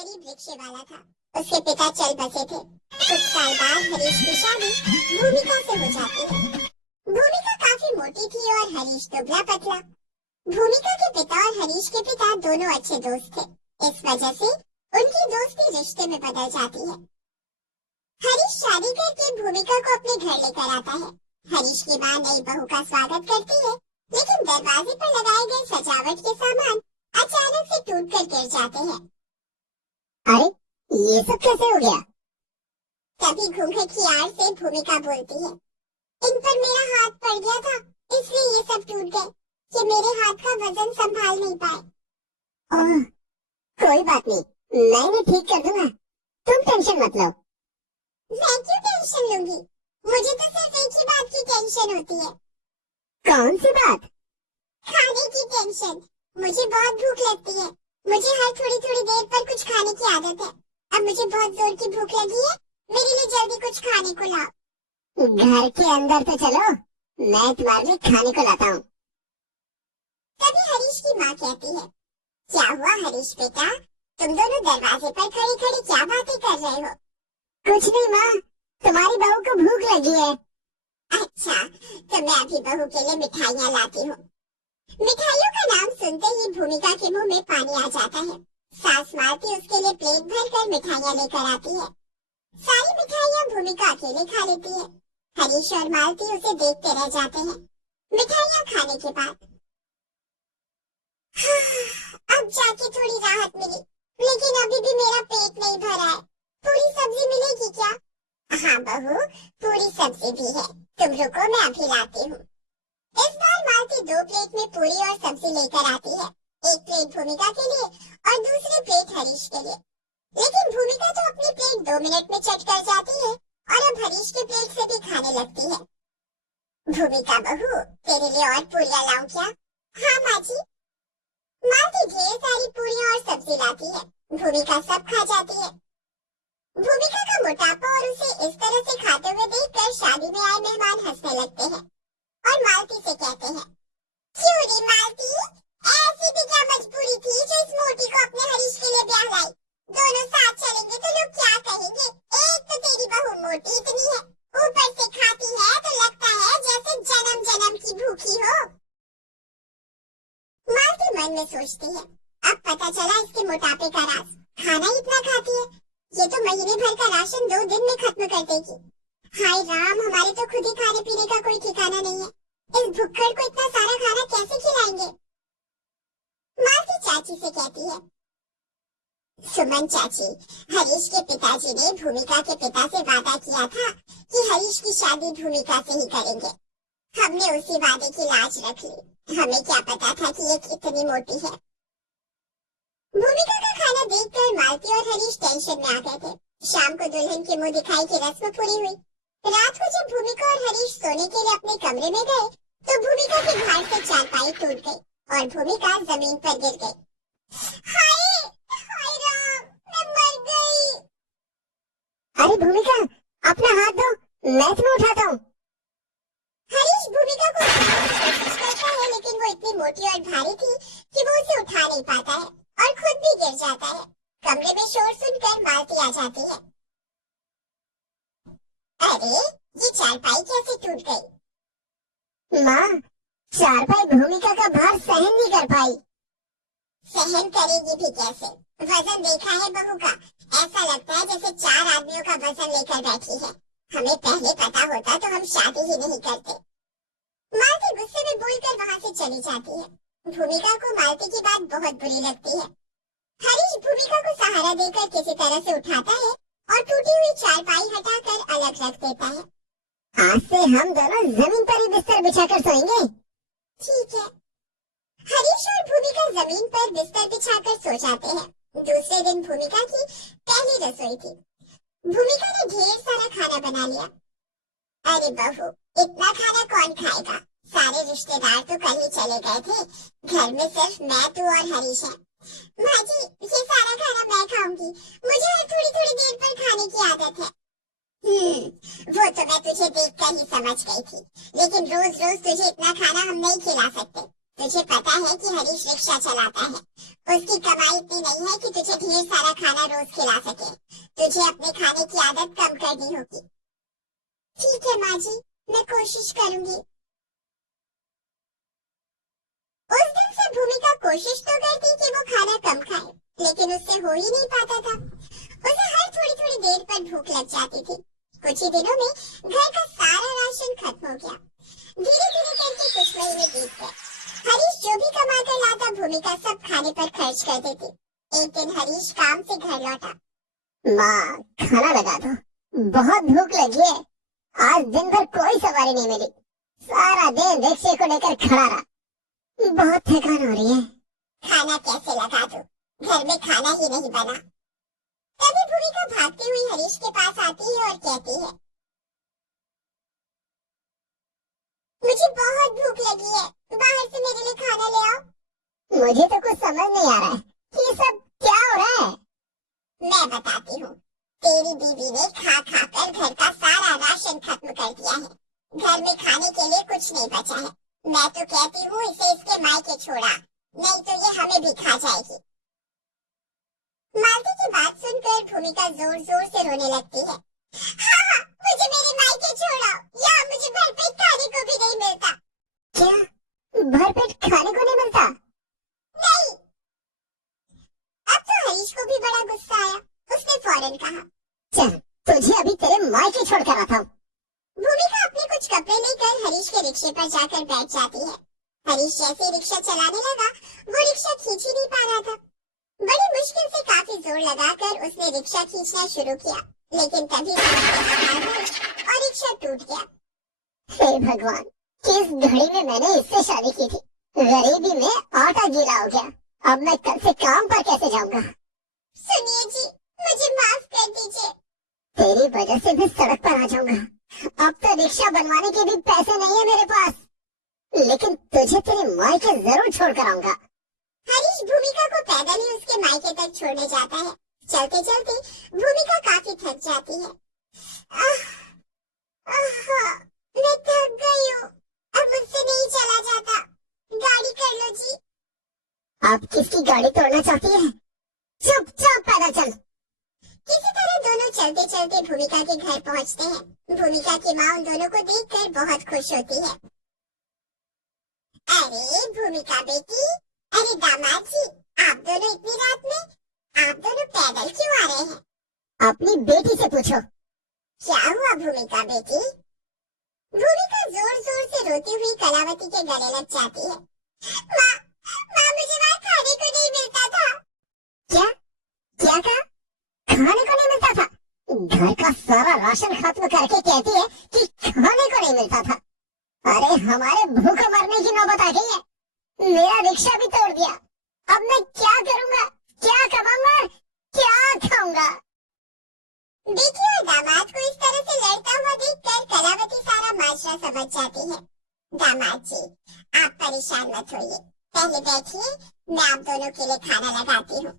गरीब रिक्शे वाला था। उसके पिता चल बसे थे। कुछ साल बाद हरीश की शादी भूमिका से हो जाती है। भूमिका काफी मोटी थी और हरीश दुबला पतला। भूमिका के पिता और हरीश के पिता दोनों अच्छे दोस्त थे। इस वजह से उनकी दोस्ती रिश्ते में बदल जाती है। हरीश शादी करके भूमिका को अपने घर लेकर आता है। हरीश की मां नई बहू का स्वागत करती है, लेकिन दरवाजे पर लगाए गए सजावट के सामान अचानक से टूट कर गिर जाते हैं। अरे ये सब कैसे हो गया? तभी घूंघट की आड़ से भूमिका बोलती है, इन पर मेरा हाथ पड़ गया था, इसलिए ये सब टूट गए। ये मेरे हाथ का वजन संभाल नहीं पाए। ओह, कोई बात नहीं, मैं इन्हें ठीक कर दूंगा, तुम टेंशन मत लो। मैं क्यों टेंशन लूंगी? मुझे तो सिर्फ एक ही बात की टेंशन होती है। कौन सी बात? खाने की टेंशन। मुझे बहुत भूख लगती है। मुझे हर थोड़ी थोड़ी देर पर कुछ खाने की आदत है। अब मुझे बहुत जोर की भूख लगी है, मेरे लिए जल्दी कुछ खाने को लाओ। घर के अंदर तो चलो, मैं तुम्हारे लिए खाने को लाता हूँ। तभी हरीश की माँ कहती है, क्या हुआ हरीश बेटा, तुम दोनों दरवाजे पर खड़े खड़े क्या बातें कर रहे हो? कुछ नहीं माँ, तुम्हारी बहू को भूख लगी है। अच्छा, तो मैं अभी बहू के लिए मिठाइयाँ लाती हूँ। मिठाइयों का नाम सुनते ही भूमिका के मुंह में पानी आ जाता है। सास मालती उसके लिए प्लेट भरकर मिठाइयाँ लेकर आती है। सारी मिठाइयाँ भूमिका अकेले खा लेती है। हरीश और मालती उसे देखते रह जाते हैं। मिठाइयाँ खाने के बाद अब जाके थोड़ी राहत मिली, लेकिन अभी भी मेरा पेट नहीं भरा है। पूरी सब्जी मिलेगी क्या? हाँ बहू, पूरी सब्जी भी है, तुम रुको मैं अभी लाती हूँ। इस बार मालती 2 प्लेट में पूरी और सब्जी लेकर आती है। एक प्लेट भूमिका के लिए और दूसरी प्लेट हरीश के लिए। लेकिन भूमिका तो अपनी प्लेट 2 मिनट में चट कर जाती है और अब हरीश के प्लेट से भी खाने लगती है। भूमिका बहू, तेरे लिए और पूरियां लाऊं क्या? हाँ माँ जी। मालती ढेर सारी पूरियां और सब्जी लाती है। भूमिका सब खा जाती है। भूमिका का मोटापा और उसे इस तरह से खाते हुए देखकर शादी में आए मेहमान हंसने लगते हैं और मालती से कहते हैं, क्यों रे मालती, ऐसी भी क्या मजबूरी थी जो इस मोटी को अपने हरीश के लिए ब्याह लाई? दोनों साथ चलेंगे तो लोग क्या कहेंगे? एक तो तेरी बहू मोटी इतनी है, ऊपर से खाती है तो लगता है जैसे जन्म जन्म की भूखी हो। मालती मन में सोचती है, अब पता चला इसके मोटापे का राज। खाना इतना खाती है, ये तो महीने भर का राशन 2 दिन में खत्म कर देगी। हाय राम, हमारे तो खुद ही खाने पीने का कोई ठिकाना नहीं है। इस भुक्कड़ को इतना सारा खाना कैसे खिलाएंगे? मालती चाची से कहती है, सुमन चाची, हरीश के पिताजी ने भूमिका के पिता से वादा किया था कि हरीश की शादी भूमिका से ही करेंगे। हमने उसी वादे की लाज रख ली। हमें क्या पता था कि ये इतनी मोटी है। भूमिका का खाना देखकर मालती और हरीश टेंशन में आ गए थे। शाम को दुल्हन के मुंह दिखाई की रस्म पूरी हुई। रात को जब भूमिका और हरीश सोने के लिए अपने कमरे में गए तो भूमिका के भार से चारपाई टूट गई और भूमिका जमीन पर गिर गई। हाय हाय राम, मैं मर गई। अरे भूमिका, अपना हाथ दो, मैं तुम्हें उठाता हूँ। हरीश भूमिका को उठाने की कोशिश करता है, लेकिन वो इतनी मोटी और भारी थी कि वो उसे उठा नहीं पाता है और खुद भी गिर जाता है। कमरे में शोर सुनकर मालती आ जाती है। अरे, ये चारपाई कैसे टूट गई? माँ, चारपाई भूमिका का भार सहन नहीं कर पाई। सहन करेगी भी कैसे? वजन देखा है बहू का, ऐसा लगता है जैसे 4 आदमियों का वजन लेकर बैठी है। हमें पहले पता होता तो हम शादी ही नहीं करते। मालती गुस्से में बोलकर वहाँ से चली जाती है। भूमिका को मालती की बात बहुत बुरी लगती है। हरीश भूमिका को सहारा देकर किसी तरह से उठाता है और टूटी हुई चारपाई हटाकर अलग रख देता है। आज से हम दोनों जमीन पर ही बिस्तर बिछाकर सोएंगे। ठीक है। हरीश और भूमिका जमीन पर बिस्तर बिछाकर सो जाते हैं। दूसरे दिन भूमिका की पहली रसोई थी। भूमिका ने ढेर सारा खाना बना लिया। अरे बहू, इतना खाना कौन खाएगा? सारे रिश्तेदार तो कल ही चले गए थे। घर में सिर्फ मैं, तू और हरीश है। माँ जी, ये सारा खाना मैं खाऊंगी। मुझे हर थोड़ी थोड़ी देर पर खाने की आदत है। वो तो मैं तुझे देखकर ही समझ गई थी, लेकिन रोज रोज तुझे इतना खाना हम नहीं खिला सकते। तुझे पता है कि हरीश रिक्शा चलाता है। उसकी कमाई इतनी नहीं है कि तुझे ढेर सारा खाना रोज खिला सके। तुझे अपने खाने की आदत कम करनी होगी। ठीक है माँ जी, मैं कोशिश करूंगी। उस दिन से भूमिका कोशिश तो करती कि वो खाना कम खाए, लेकिन उससे हो ही नहीं पाता था। उसे हर थोड़ी थोड़ी देर पर भूख लग जाती थी। कुछ ही दिनों में घर का सारा राशन खत्म हो गया। धीरे धीरे करके कुछ महीने बीत गए। हरीश जो भी कमा कर लाता, भूमिका सब खाने पर खर्च कर देती। एक दिन हरीश काम से घर लौटा। माँ, खाना लगा दो, बहुत भूख लगी है। आज दिन भर कोई सवारी नहीं मिली, सारा दिन रिक्शे को लेकर खड़ा रहा, बहुत थकान हो रही है। खाना कैसे लगा दूं? घर में खाना ही नहीं बना। तभी भूमिका भागती हुई हरीश के पास आती है और कहती है, मुझे बहुत भूख लगी है, बाहर से मेरे लिए खाना ले आओ। मुझे तो कुछ समझ नहीं आ रहा है कि ये सब क्या हो रहा है। मैं बताती हूँ। तेरी बीवी ने खा खा कर घर का सारा राशन खत्म कर दिया है। घर में खाने के लिए कुछ नहीं बचा है। मैं तो कहती हूँ इसे इसके मायके छोड़ा, नहीं तो ये हमें भी खा जाएगी। मालती की बात सुनकर भूमिका जोर जोर से रोने लगती है। हाँ हाँ, मुझे मेरे मायके छोड़ाओ, यहाँ मुझे भरपेट खाने को भी नहीं मिलता। क्या भरपेट खाने को नहीं मिलता? नहीं। अब तो हरीश को भी बड़ा गुस्सा आया। उसने फौरन कहा, चल तुझे अभी तेरे मायके छोड़ कर आता हूँ। भूमिका अपने कुछ कपड़े लेकर हरीश के रिक्शे पर जाकर बैठ जाती है। हरीश जैसे रिक्शा चलाने लगा, वो रिक्शा खींच ही नहीं पा रहा था। बड़ी मुश्किल से काफी जोर लगाकर उसने रिक्शा खींचना शुरू किया, लेकिन तभी और रिक्शा टूट गया। हे भगवान, किस घड़ी में मैंने इससे शादी की थी। गरीबी में आटा गीला हो गया। अब मैं कल से काम पर कैसे जाऊंगा? सुनिए जी, मुझे माफ कर दीजिए। तेरी वजह से मैं सड़क पर आ जाऊंगा। अब तो रिक्शा बनवाने के भी पैसे नहीं है मेरे पास, लेकिन तुझे तेरे मायके जरूर छोड़ कर आऊंगा। हरीश भूमिका को पैदल ही उसके मायके तक छोड़ने जाता है। चलते चलते भूमिका काफी थक जाती है। मैं थक गई हूँ, अब मुझसे नहीं चला जाता। गाड़ी कर लो जी। आप किसकी गाड़ी तोड़ना चाहती है? चुपचाप पैदल चल। किसी तरह दोनों चलते चलते भूमिका के घर पहुँचते हैं। भूमिका की माँ उन दोनों को देखकर बहुत खुश होती है। अरे भूमिका बेटी, अरे दामाद जी, आप दोनों इतनी रात में, आप दोनों पैदल क्यों आ रहे हैं? अपनी बेटी से पूछो। क्या हुआ भूमिका बेटी? भूमिका जोर जोर से रोती हुई कलावती के गले लग जाती है। माँ, माँ मुझे वहाँ खाने को नहीं मिलता था। क्या क्या कहा? खाने को नहीं मिलता था? घर का सारा राशन खत्म करके कहती है कि खाने को नहीं मिलता था। अरे हमारे भूख मरने की नौबत आ गई है। मेरा रिक्शा भी तोड़ दिया। अब मैं क्या करूंगा? क्या कमाऊंगा? क्या खाऊंगा? बेटी और दामाद को इस तरह से लड़ता हुआ देखकर कलावती सारा माजरा समझ जाती है। दामाद जी, आप परेशान मत होइए, पहले बैठिए, मैं आप दोनों के लिए खाना लगाती हूँ।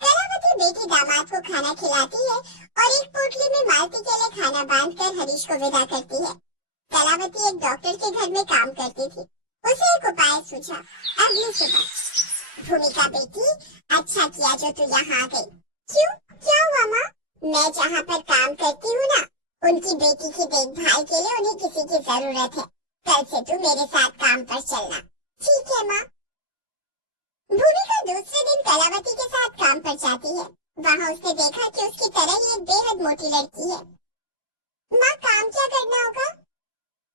कलावती बेटी दामाद को खाना खिलाती है और एक पोटली में मालती के लिए खाना बांधकर हरीश को विदा करती है। कलावती एक डॉक्टर के घर में काम करती थी। उसे एक उपाय सूझा। अगली सुबह, भूमिका बेटी, अच्छा किया जो तू यहाँ आ गई। क्यों, क्या हुआ माँ? मैं जहाँ पर काम करती हूँ ना, उनकी बेटी की देखभाल के लिए उन्हें किसी की जरूरत है। कल से तू मेरे साथ काम पर चलना। ठीक है माँ। भूमिका दूसरे दिन कलावती के साथ काम पर जाती है। वहाँ उसने देखा कि उसकी तरह ही एक बेहद मोटी लड़की है। माँ, काम क्या करना होगा?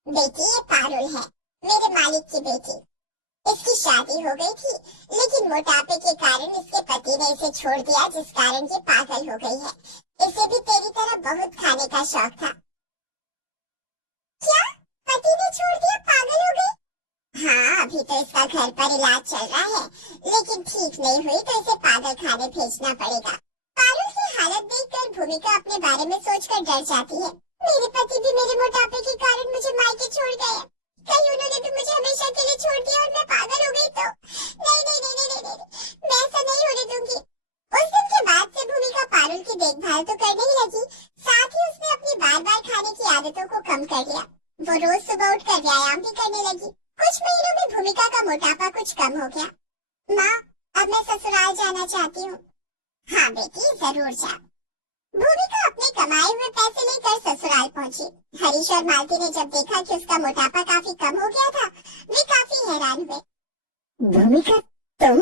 बेटी, ये पारुल है, मेरे मालिक की बेटी। इसकी शादी हो गई थी, लेकिन मोटापे के कारण इसके पति ने इसे छोड़ दिया, जिस कारण ये पागल हो गई है। इसे भी तेरी तरह बहुत खाने का शौक था। क्या? पति ने छोड़ दिया, पागल हो गई? हाँ, अभी तो इसका घर पर इलाज चल रहा है, लेकिन ठीक नहीं हुई तो इसे पागल खाने भेजना पड़ेगा। पारुल की हालत देखकर भूमिका अपने बारे में सोचकर डर जाती है। मेरे पति भी मेरे मोटापे के कारण मुझे मायके छोड़ गए। कहीं उन्होंने भी मुझे हमेशा के लिए छोड़ दिया और मैं पागल हो गई तो? नहीं नहीं नहीं नहीं नहीं, मैं ऐसा नहीं होने दूंगी। उस दिन के बाद से भूमिका पारुल की देखभाल तो करने ही लगी, साथ ही उसने अपनी बार बार खाने की आदतों को कम कर लिया। वो रोज सुबह उठकर व्यायाम भी करने लगी। कुछ मोटापा कुछ कम हो गया। माँ, अब मैं ससुराल जाना चाहती हूँ। हाँ बेटी, जरूर जा। भूमिका अपने कमाए हुए पैसे लेकर ससुराल पहुंची। हरीश और मालती ने जब देखा कि उसका मोटापा काफी कम हो गया था, वे काफी हैरान हुए। भूमिका, तुम?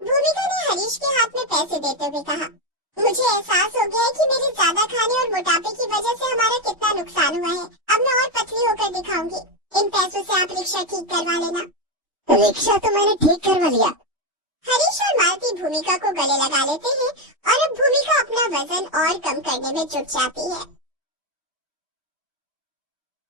भूमिका ने हरीश के हाथ में पैसे देते हुए कहा, मुझे एहसास हो गया है कि मेरे ज्यादा खाने और मोटापे की वजह से हमारा कितना नुकसान हुआ है। अब मैं और पतली होकर दिखाऊंगी। इन पैसों से आप रिक्शा ठीक करवा लेना। रिक्शा तो मैंने ठीक करवा लिया। हरीश और मालती भूमिका को गले लगा लेते हैं और अब भूमिका अपना वजन और कम करने में जुट जाती है।